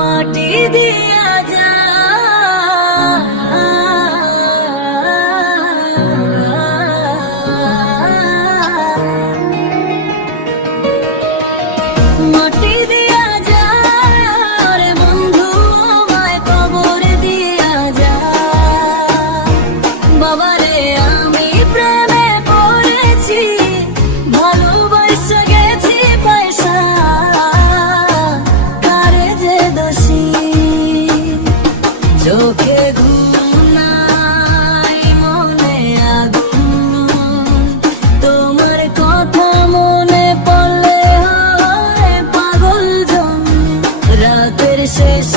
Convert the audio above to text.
মাটি দিয়া যা মাটি দিয়া যা রে বন্ধু আমায় কবর দিয়া যা বাবারে আমি প্রেমে পড়েছি ভালোবাসা গেছি পয়সা কারে যে দোষী চোখে ঘুম নাই মনে আগুন তোমার কথা মনে পড়লে হয় পাগল জন রাতের শেষ